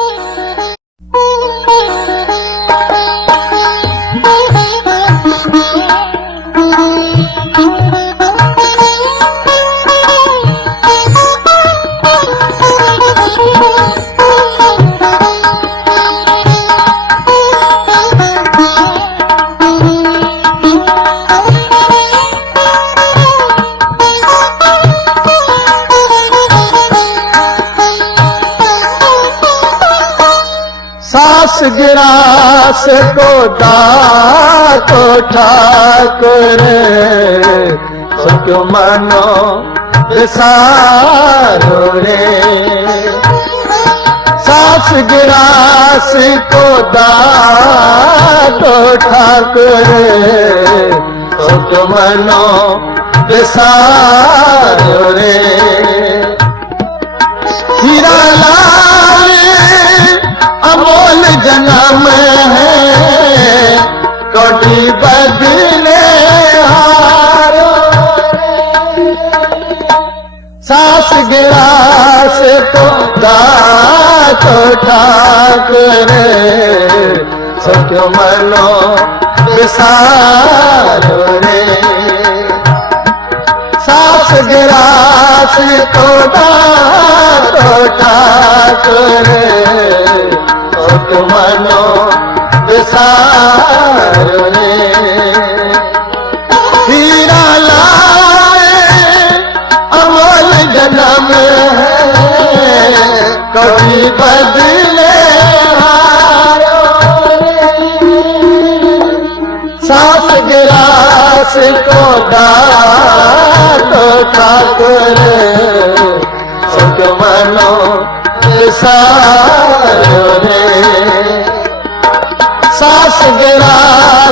Oh. दातो Thakur. सुख मनो रे सास गिरास को दातो ठाकुर। सुख मनो रे हीरा। लाल अमोल जन्म कोटी बदले हारो सास गिरास तो दातो ठाकुर सुख मनो विसारो रे। सास गिरास तो दातो ठाकुर सुख मनो विसारो रे हीरा लाए अमोल जन्म कभी बदले। सास गिरास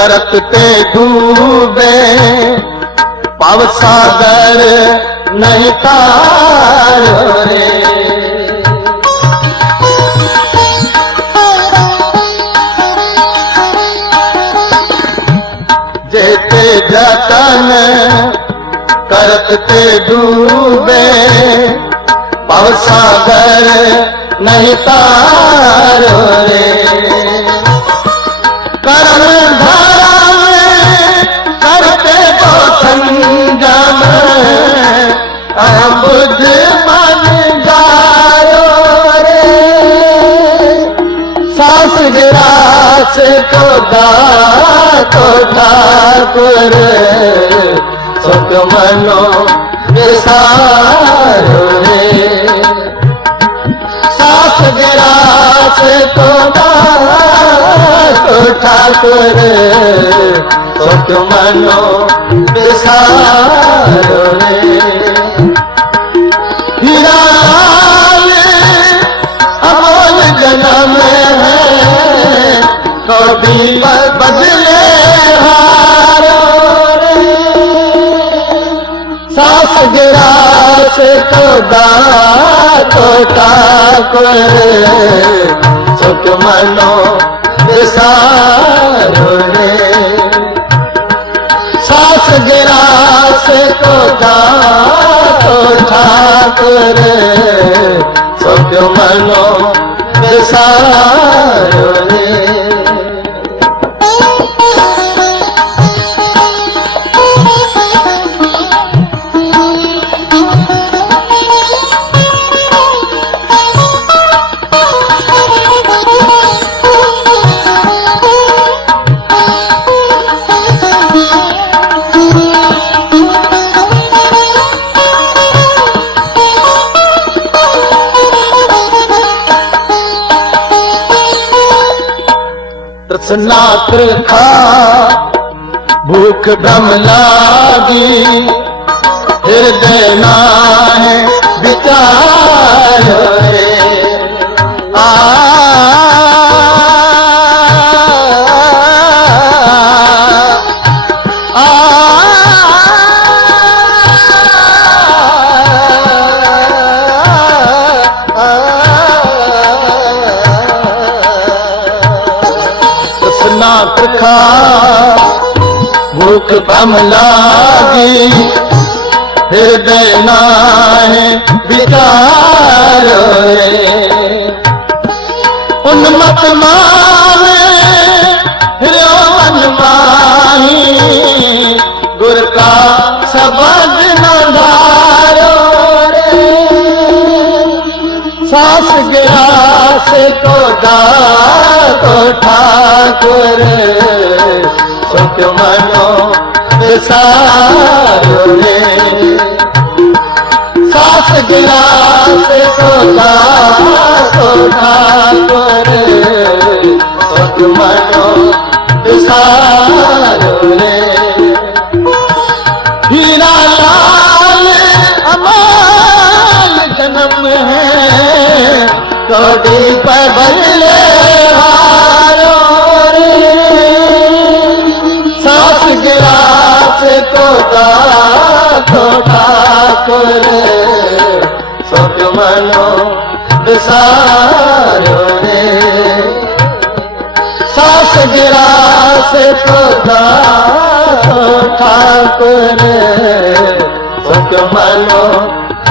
ਦਰਤ ਤੇ ਡੂਬੇ। ਪਵ ਸਾਗਰ ਨਹੀਂ ਤਾਰੋ ਰੇ ਤੇ ਜਤਨ ਕਰਤ ਤੇ ਡੂਬੇ ਪਵ ਸਾਗਰ ਨਹੀਂ ਤਾਰੋ ਬੁੱਧ ਮਨ ਗਾਰੋ ਰੇ। ਸਾਸ ਗਿਰਾਸ ਕੋਦਾ ਕੋਦਾ ਕਰ ਸੁਖ ਮਨੋ ਵਿਸਾਰੋ ਰੇ। ਸਾਸ ਗਿਰਾਸ ਕੋਦਾ ਕੋਦਾ ਕਰ ਸੁਖ ਮਨੋ ਵਿਸਾਰੋ ਰੇ। अमोल जन्म है कभी बदले हारो रे सास गिरास तो दातो ठाकुर सुख मनो विसारो रे सास गिरास तो दातो ठाकुर सुख मनो സാരോരേ ਉਸ ਨਾ ਖਾ ਭੁੱਖ ਭ੍ਰਮ ਲਾਗੀ। ਹਿਰਦੈ ਨਾ रे उन्मत माने हिरो मन रे हाथ गिरा तोला तोला तोरे तो तुम्हारो विसारो रे हीरा लाल अमाल जन्म है तोड़ी पर बदले हारो रे सास गिरा तोला तोला तोरे ছোট মানো দসারণে সাস গিরাসে খোদা ঠাকুর ছোট মানো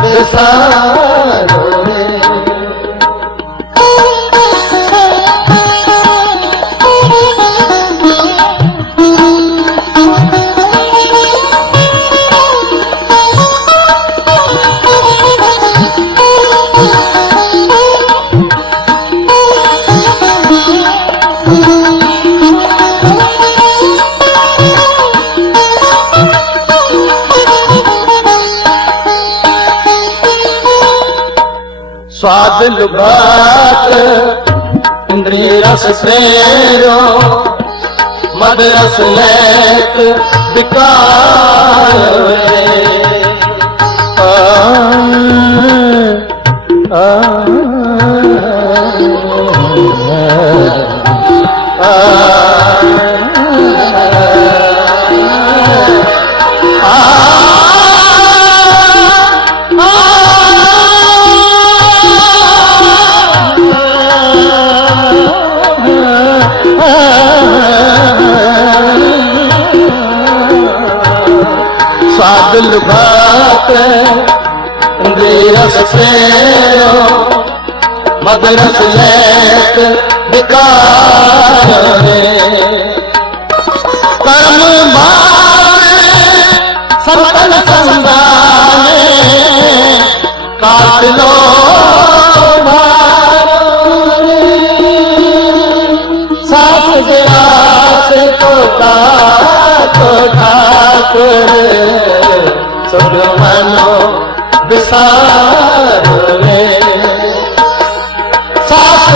দসারণে इंद्रिय रस प्रेरो मद रस लेत विकार ਮਦਰਸ ਲੈਤ ਵਿਕਾਰੇ ਕਰਮ ਮਾਰੇ ਸੰਤਨ ਸੰਭਾਲੇ ਕਾਟ ਲੋ ਸੁਣ ਮਨੋ ਵਿਸਾਰੇ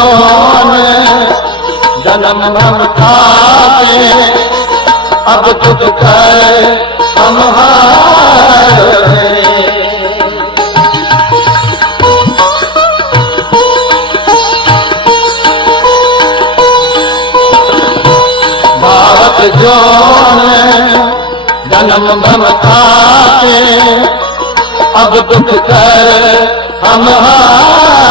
ਜੋਨ ਜਨਮ ਮਮਤਾ ਦੇ ਅਬ ਤੁਧ ਕਰ ਹਮਾਰੇ ਭਾਰਤ ਜੋਨ ਜਨਮ ਮਮਤਾ ਦੇ ਅਬ ਤੁਧ ਕਰ ਹਮਾਰੇ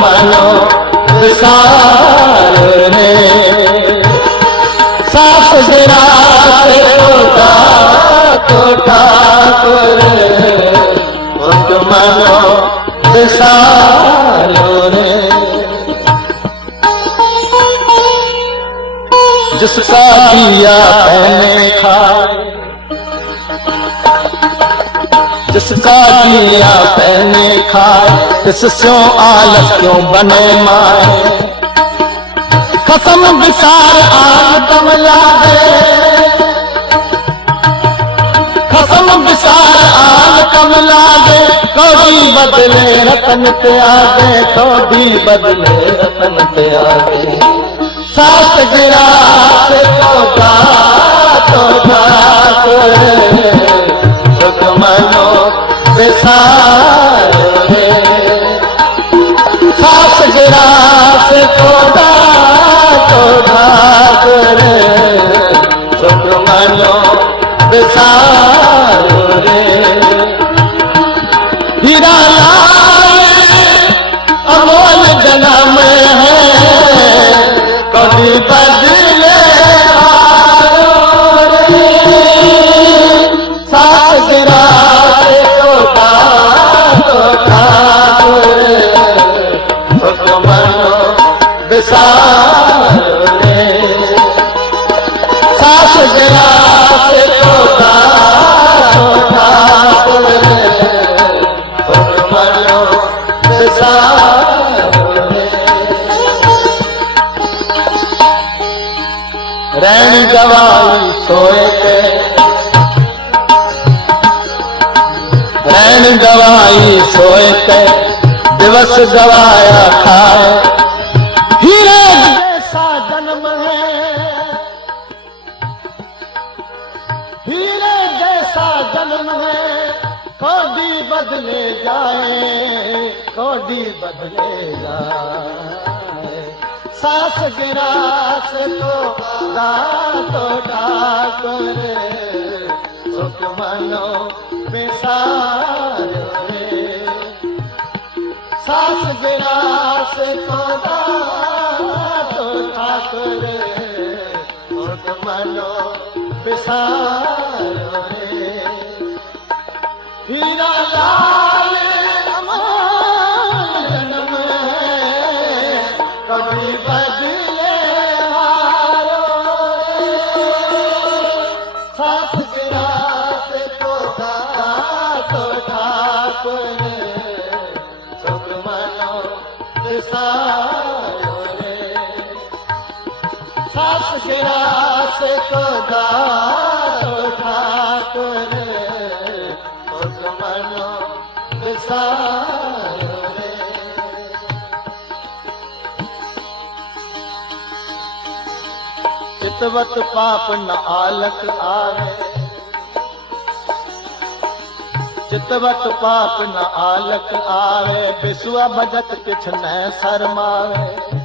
मनो विसार रे सास जरा तोता तोता मनो विसार रे जिसका दिया पहने कमला कसम विसार कमला दे कभी बदले रतन पे आगे कभी बदले रतन पे आगे सास गिरा से विसार सास गिरा से तोता तोता सुख मनो विसार हीरा लाल अमोल जन्म है कभी बदले गवाया खाए हीरे जैसा जन्म है हीरे जैसा जन्म है कोडी बदले जाए कोडी बदले जाए सास गिरास तो तो ठाकुर। सुख मनो विसार रे। सास गिरास तो तो ठाकुर। सुख मनो विसार चितवत पाप न आलक आवे चितवट पाप न आलक आवे बिसुआ भजत किछ न शर्मावे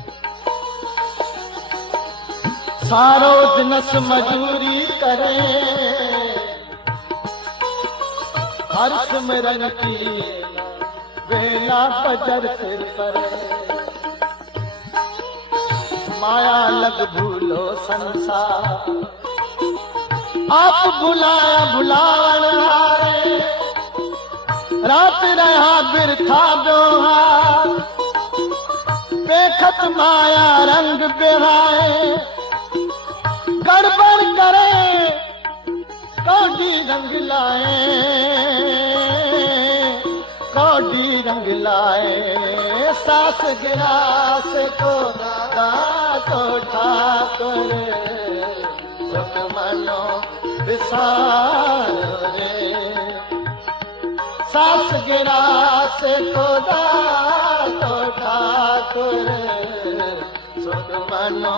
सारो दिनस मजूरी करे। हर सिमरन की बेला बजर सिर पर माया लग भूलो संसार। आप भुलाया भुलावण हारे। रात रहा बिरथा दोहा देखत माया रंग बिहाए। गड़बड़ करे कौडी रंग लाए कौडी रंग लाए। सास गिरास को तो ठाकुर सुख मनो विसार रे। सास गिरास को तो ठाकुर सुख मनो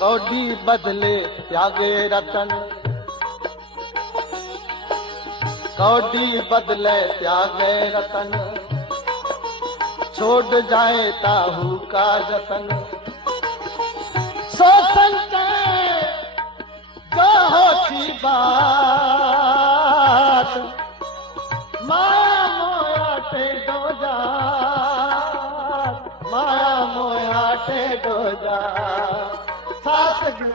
कौडी बदले त्यागे रतन। कौडी बदले त्यागे रतन। छोड़ जाए ताहू का जतन। सो संके जो होती बात।